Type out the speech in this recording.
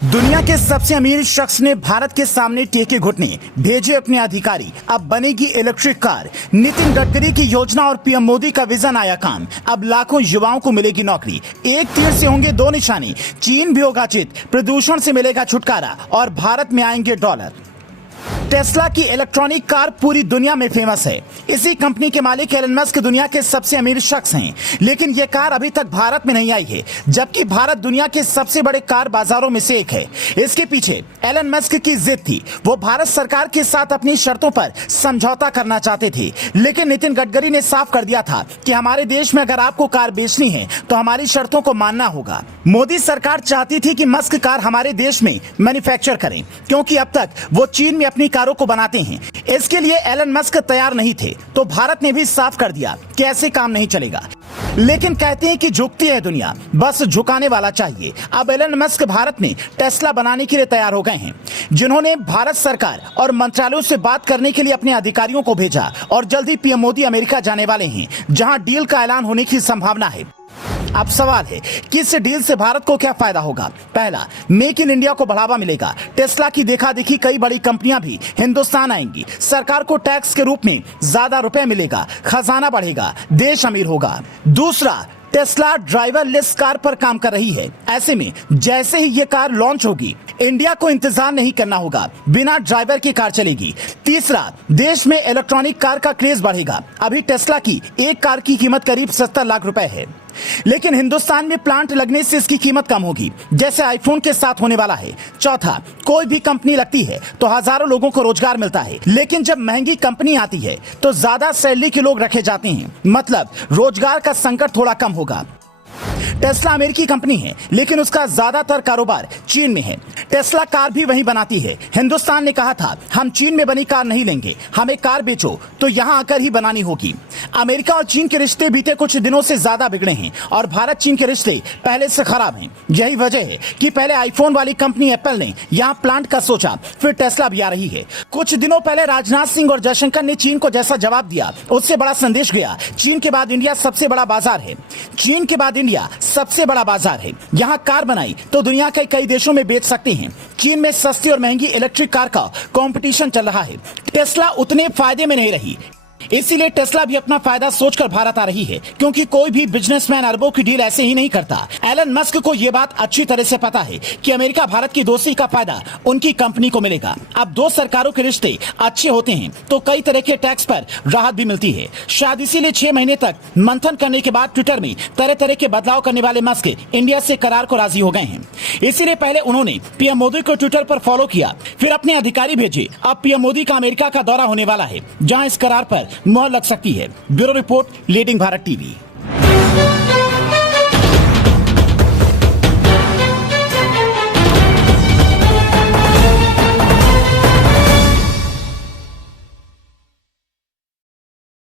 दुनिया के सबसे अमीर शख्स ने भारत के सामने टेके घुटने, भेजे अपने अधिकारी। अब बनेगी इलेक्ट्रिक कार। नितिन गडकरी की योजना और पीएम मोदी का विजन आया काम। अब लाखों युवाओं को मिलेगी नौकरी। एक तीर से होंगे दो निशाने। चीन भी होगा चित, प्रदूषण से मिलेगा छुटकारा और भारत में आएंगे डॉलर। टेस्ला की इलेक्ट्रॉनिक कार पूरी दुनिया में फेमस है। इसी कंपनी के मालिक एलन मस्क दुनिया के सबसे अमीर शख्स हैं, लेकिन यह कार अभी तक भारत में नहीं आई है, जबकि भारत दुनिया के सबसे बड़े कार बाजारों में से एक है। इसके पीछे एलन मस्क की जिद थी। वो भारत सरकार के साथ अपनी शर्तों पर समझौता करना चाहते थे, लेकिन नितिन गडकरी ने साफ कर दिया था कि हमारे देश में अगर आपको कार बेचनी है तो हमारी शर्तों को मानना होगा। मोदी सरकार चाहती थी कि मस्क कार हमारे देश में मैन्युफैक्चर करें, क्योंकि अब तक वो चीन में अपनी कारों को बनाते हैं। इसके लिए एलन मस्क तैयार नहीं थे, तो भारत ने भी साफ कर दिया कि ऐसे काम नहीं चलेगा। लेकिन कहते हैं कि झुकती है दुनिया, बस झुकाने वाला चाहिए। अब एलन मस्क भारत में टेस्ला बनाने के लिए तैयार हो गए हैं, जिन्होंने भारत सरकार और मंत्रालयों से बात करने के लिए अपने अधिकारियों को भेजा और जल्द ही पीएम मोदी अमेरिका जाने वाले हैं, जहां डील का ऐलान होने की संभावना है। अब सवाल है कि इस डील से भारत को क्या फायदा होगा। पहला, मेक इन इंडिया को बढ़ावा मिलेगा। टेस्ला की देखा देखी कई बड़ी कंपनियां भी हिंदुस्तान आएंगी। सरकार को टैक्स के रूप में ज्यादा रुपए मिलेगा, खजाना बढ़ेगा, देश अमीर होगा। दूसरा, टेस्ला ड्राइवरलेस कार पर काम कर रही है। ऐसे में जैसे ही ये कार लॉन्च होगी, इंडिया को इंतजार नहीं करना होगा, बिना ड्राइवर की कार चलेगी। तीसरा, देश में इलेक्ट्रॉनिक कार का क्रेज बढ़ेगा। अभी टेस्ला की एक कार की कीमत करीब 70 लाख रुपए है, लेकिन हिंदुस्तान में प्लांट लगने से इसकी कीमत कम होगी, जैसे आईफोन के साथ होने वाला है। चौथा, कोई भी कंपनी लगती है तो हजारों लोगों को रोजगार मिलता है, लेकिन जब महंगी कंपनी आती है तो ज्यादा सैलरी के लोग रखे जाते हैं, मतलब रोजगार का संकट थोड़ा कम होगा। टेस्ला अमेरिकी कंपनी है, लेकिन उसका ज्यादातर कारोबार चीन में है। टेस्ला कार भी वहीं बनाती है। हिंदुस्तान ने कहा था, हम चीन में बनी कार नहीं लेंगे, हमें कार बेचो तो यहां आकर ही बनानी होगी। अमेरिका और चीन के रिश्ते बीते कुछ दिनों से ज्यादा बिगड़े हैं और भारत चीन के रिश्ते पहले से खराब हैं। यही वजह है कि पहले आईफोन वाली कंपनी एप्पल ने यहां प्लांट का सोचा, फिर टेस्ला भी आ रही है। कुछ दिनों पहले राजनाथ सिंह और जयशंकर ने चीन को जैसा जवाब दिया, उससे बड़ा संदेश गया। चीन के बाद इंडिया सबसे बड़ा बाजार है। चीन के बाद इंडिया सबसे बड़ा बाजार है। यहाँ कार बनाई तो दुनिया के कई देशों में बेच सकते हैं। चीन में सस्ती और महंगी इलेक्ट्रिक कार का कंपटीशन चल रहा है। टेस्ला उतने फायदे में नहीं रही, इसीलिए टेस्ला भी अपना फायदा सोचकर भारत आ रही है, क्योंकि कोई भी बिजनेसमैन अरबों की डील ऐसे ही नहीं करता। एलन मस्क को यह बात अच्छी तरह से पता है कि अमेरिका भारत की दोस्ती का फायदा उनकी कंपनी को मिलेगा। अब दो सरकारों के रिश्ते अच्छे होते हैं तो कई तरह के टैक्स पर राहत भी मिलती है। शायद इसीलिए 6 महीने तक मंथन करने के बाद ट्विटर में तरह तरह के बदलाव करने वाले मस्क इंडिया से करार को राजी हो गए हैं। इसीलिए पहले उन्होंने पीएम मोदी को ट्विटर पर फॉलो किया, फिर अपने अधिकारी भेजे। अब पीएम मोदी का अमेरिका का दौरा होने वाला है, जहां इस करार पर मुहर लग सकती है। Bureau report, leading Bharat TV.